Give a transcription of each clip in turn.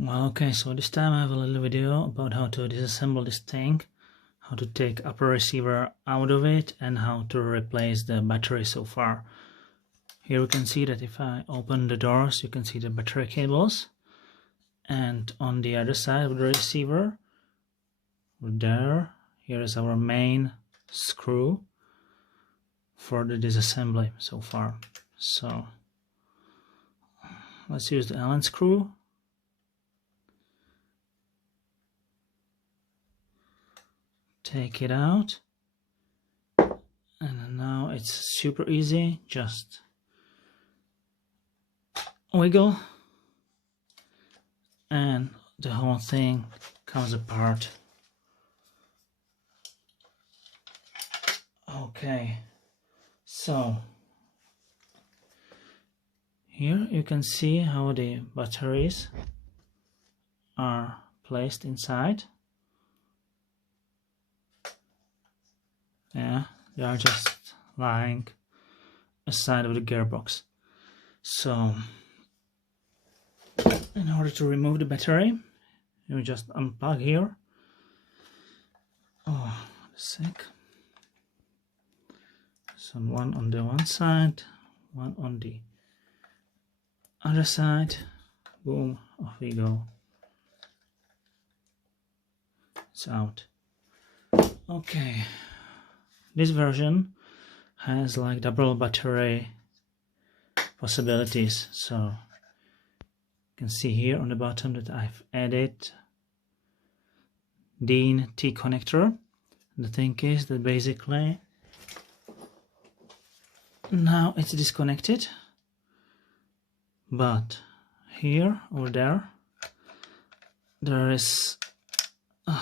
Well, okay, so this time I have a little video about how to disassemble this thing, how to take upper receiver out of it, and how to replace the battery so far. Here you can see that if I open the doors, you can see the battery cables, and on the other side of the receiver, here is our main screw for the disassembly so far. So let's use the Allen screw. Take it out, and now it's super easy. Just wiggle and the whole thing comes apart. Okay, so here you can see how the batteries are placed inside. Yeah, they are just lying aside of the gearbox. So in order to remove the battery, you just unplug here. Oh, a sec. So one on the one side, one on the other side. Boom, off we go. It's out. Okay. This version has like double battery possibilities, so you can see here on the bottom that I've added DIN T connector. The thing is that basically now it's disconnected, but here over there is a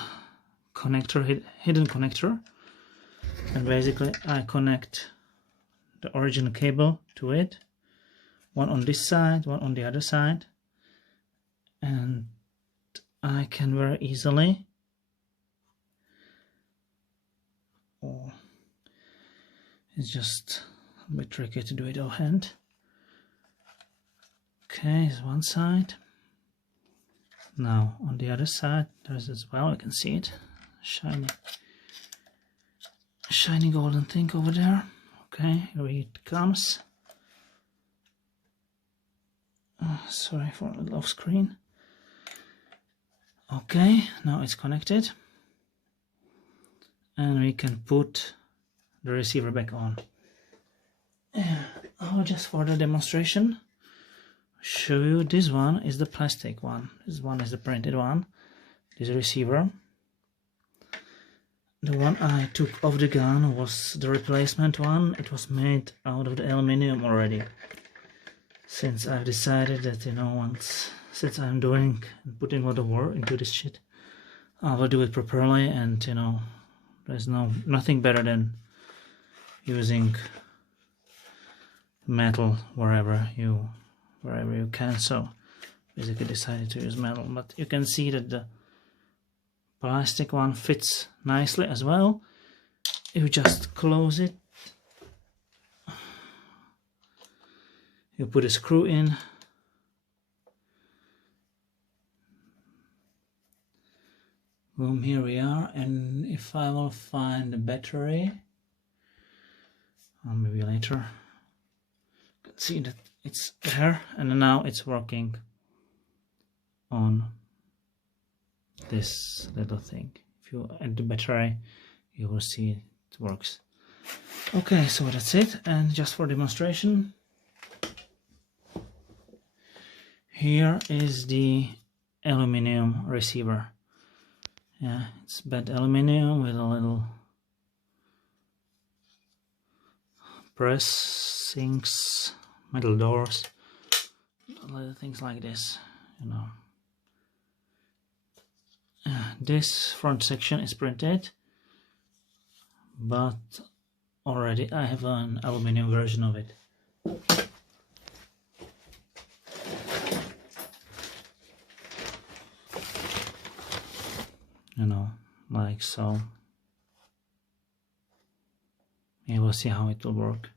connector, hidden connector. And basically I connect the original cable to it, one on this side, one on the other side, and I can very easily, it's just a bit tricky to do it offhand. Okay, it's one side. Now on the other side there's as well, you can see it, shiny golden thing over there. Okay, here it comes. Oh, sorry for a little off screen. Okay, now it's connected, and we can put the receiver back on. Oh, just for the demonstration, show you this one is the plastic one. This one is the printed one. This receiver. The one I took off the gun was the replacement one. It was made out of the aluminium already. Since I've decided that, you know, since I'm doing and putting a lot of work into this shit, I will do it properly, and you know, there's nothing better than using metal wherever you can. So basically decided to use metal, but you can see that the plastic one fits nicely as well. You just close it, you put a screw in, boom, here we are. And if I will find the battery, or maybe later, you can see that it's there, and now it's working on this little thing. If you add the battery, you will see it works. Okay, so that's it. And just for demonstration, here is the aluminium receiver. Yeah, it's bent aluminium with a little pressings, metal doors, little things like this, you know. This front section is printed, but already I have an aluminum version of it. You know, like so. You will see how it will work.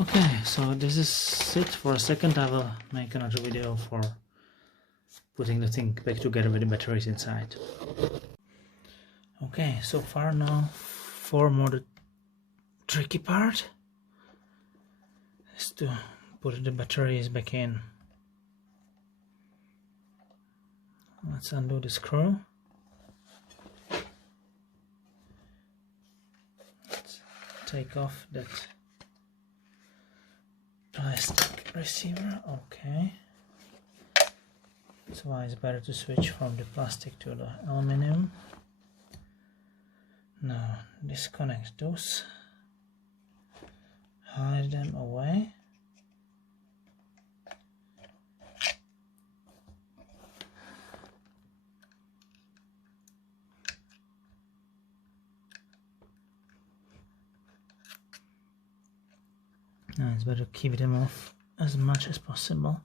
Okay, so this is it for a second. I will make another video for putting the thing back together with the batteries inside. Okay, so far now for more the tricky part is to put the batteries back in. Let's undo the screw. Let's take off that plastic receiver. Okay, that's why it's better to switch from the plastic to the aluminum. Now disconnect those, hide them away. Now it's better to keep them off as much as possible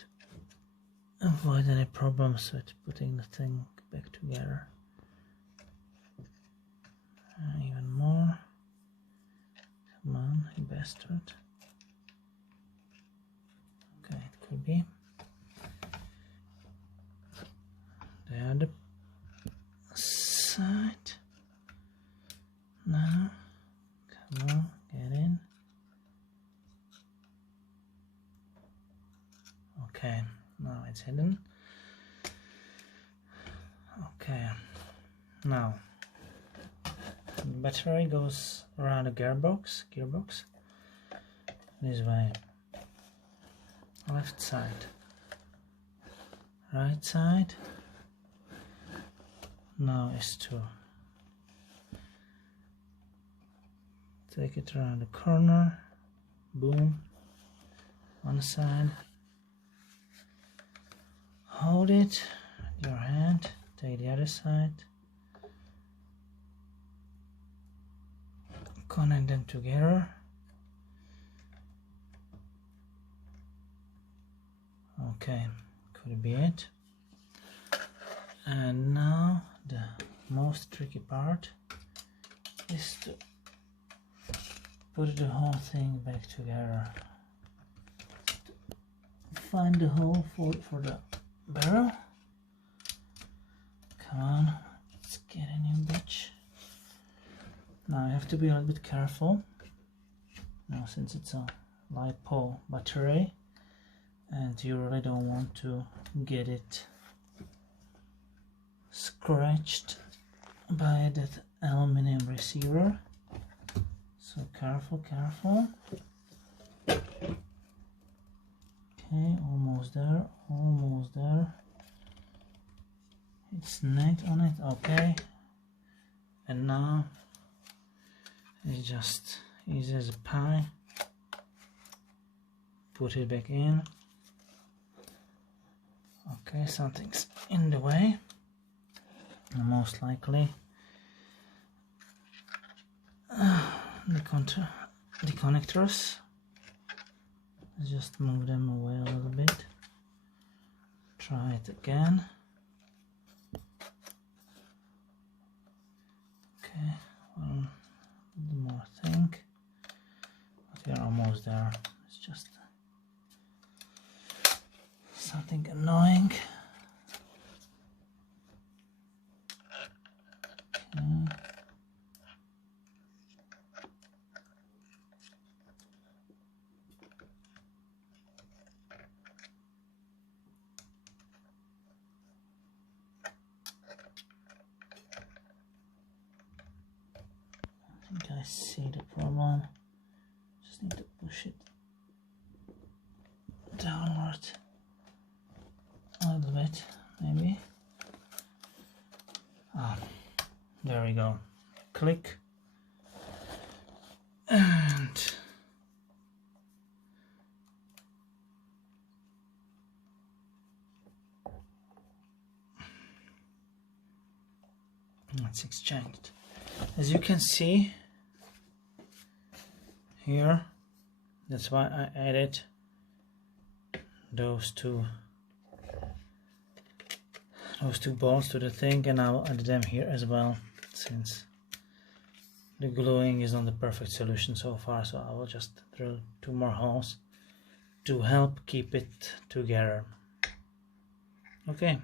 to avoid any problems with putting the thing back together. Even more. Come on, you bastard. Okay, it could be. The other side. Now, come on, get in. Okay, now it's hidden. Okay, now the battery goes around the gearbox this way. Left side, right side. Now is to take it around the corner. Boom, one side. Hold it with your hand, take the other side, connect them together. Okay, could be it. And now the most tricky part is to put the whole thing back together. Find the hole for the barrel. Come on, let's get in, you bitch. Now you have to be a little bit careful. Now since it's a LiPo battery and you really don't want to get it scratched by that aluminum receiver. So careful, careful. Okay, almost there, almost there. It's snagged on it, okay. And now it's just easy as a pie. Put it back in. Okay, something's in the way. Most likely the connectors. Let's just move them away a little bit. Try it again. Okay, one more thing. But we're almost there. It's just something annoying. Okay. I see the problem. Just need to push it downward a little bit, maybe. Ah, there we go. Click. And it's exchanged. As you can see here, that's why I added those two bolts to the thing, and I'll add them here as well, since the gluing is not the perfect solution so far. So I will just drill 2 more holes to help keep it together. Okay.